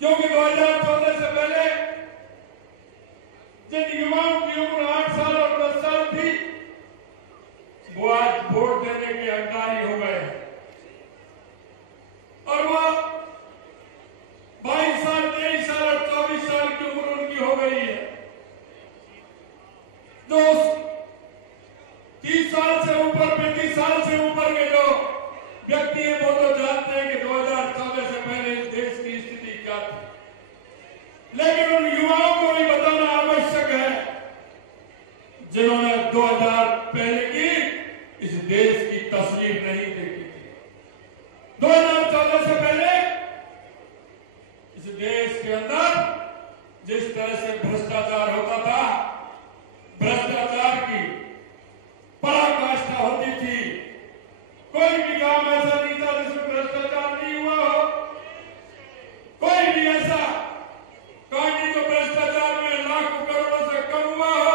क्योंकि 2014 से पहले जिन युवाओं की उम्र 8 साल और 10 साल थी वो आज वोट देने के हकदारी हो गए और वो 22 साल 23 साल और 24 साल की उम्र उनकी हो गई है। जो 30 साल से ऊपर 35 साल से ऊपर के जो व्यक्ति हैं वो तो जानते हैं कि 2014 से पहले इस देश की स्थिति क्या थी, लेकिन उन युवाओं को भी बताना आवश्यक है जिन्होंने 2000 पहले की इस देश की तस्वीर नहीं देखी थी। 2014 से पहले इस देश के अंदर जिस तरह से भ्रष्टाचार होता था, भ्रष्टाचार की पराकाष्ठा होती थी, कोई भी काम ऐसा नहीं था जिसमें भ्रष्टाचार नहीं हुआ हो। कोई भी ऐसा काम नहीं जो भ्रष्टाचार में लाखों करोड़ों से कम हुआ हो।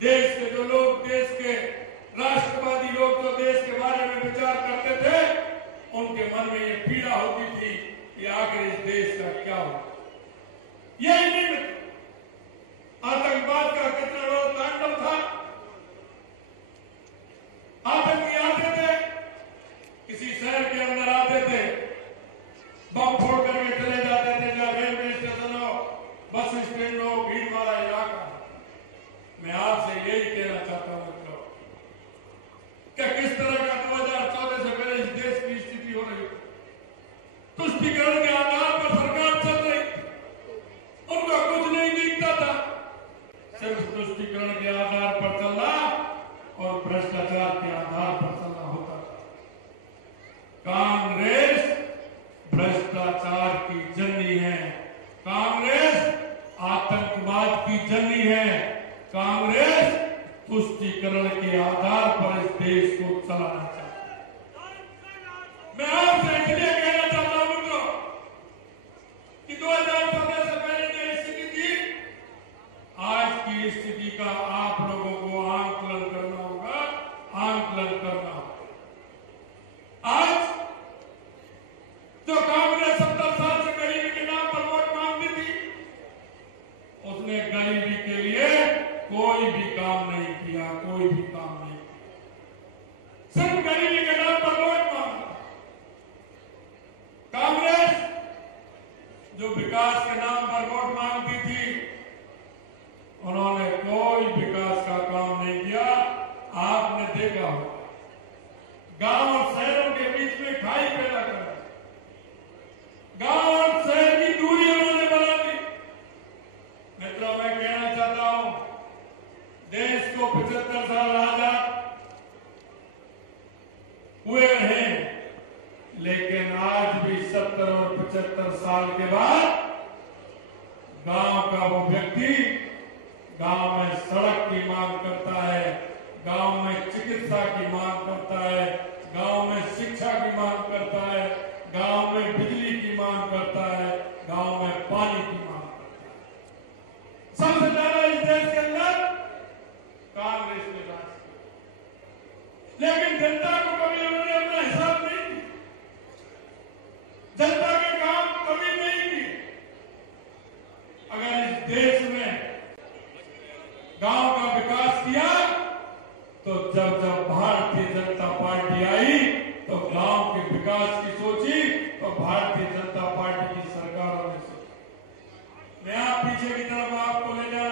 देश के जो लोग, देश के राष्ट्रवादी लोग जो देश के बारे में विचार करते थे, उनके मन में ये पीड़ा होती थी कि आखिर इस देश का क्या हो। यही नहीं, आतंकवाद का कितना बड़ा तांडव था। आतंकी आते थे, किसी शहर के अंदर आते थे, बम फोड़ करके चले जाते थे, जहां रेलवे स्टेशन हो, बस स्टैंड हो, भीड़ वाला इलाका। मैं आपसे यही कहना चाहता हूं मित्रों कि किस तरह का 2014 से पहले इस देश की स्थिति हो रही है। तुष्टीकरण के आधार पर सरकार चल रही, उनका कुछ नहीं दिखता था, सिर्फ तुष्टीकरण के आधार पर चलना और भ्रष्टाचार के आधार पर चलना होता था। कांग्रेस भ्रष्टाचार की जननी है, कांग्रेस आतंकवाद की जननी है, कांग्रेस तुष्टीकरण के आधार पर इस देश को चलाना चाहती है। मैं आपसे इसलिए कहना चाहता हूं मित्रों कि 2014 से पहले जो स्थिति थी, आज की स्थिति का आप लोगों को आंकलन करना होगा, आंकलन करना होगा। आज जो कांग्रेस 70 साल से गरीबी के नाम पर वोट मांगती थी, उसने गरीबी के लिए कोई भी काम नहीं किया, कोई भी काम नहीं किया, सिर्फ गरीबी के नाम पर वोट मांगा। कांग्रेस जो विकास के नाम पर वोट मांगती थी, उन्होंने कोई विकास का काम नहीं किया। आपने देखा होगा गांव और शहरों के बीच में खाई पैदा कर, गांव और शहर की दूरी उन्होंने बना दी। मित्रों, मैं कहना चाहता हूं, देश को 75 साल आजाद हुए हैं, लेकिन आज भी 70 और 75 साल के बाद गांव का वो व्यक्ति गांव में सड़क की मांग करता है, गांव में चिकित्सा की मांग करता है, गांव में शिक्षा की मांग करता है, गांव में बिजली की मांग करता है, गांव में पानी की मांग करता है। सबसे ज्यादा इस देश के अंदर कांग्रेस ने राज किया, लेकिन जनता को कभी उन्होंने अपना हिसाब नहीं दिया, जनता के काम कभी नहीं किए। अगर इस देश में गांव का विकास किया तो जब भारतीय जनता पार्टी आई तो गांव के विकास की सोची, तो भारतीय जनता पार्टी की सरकारों ने सोची। मैं आप पीछे की तरफ आपको ले जा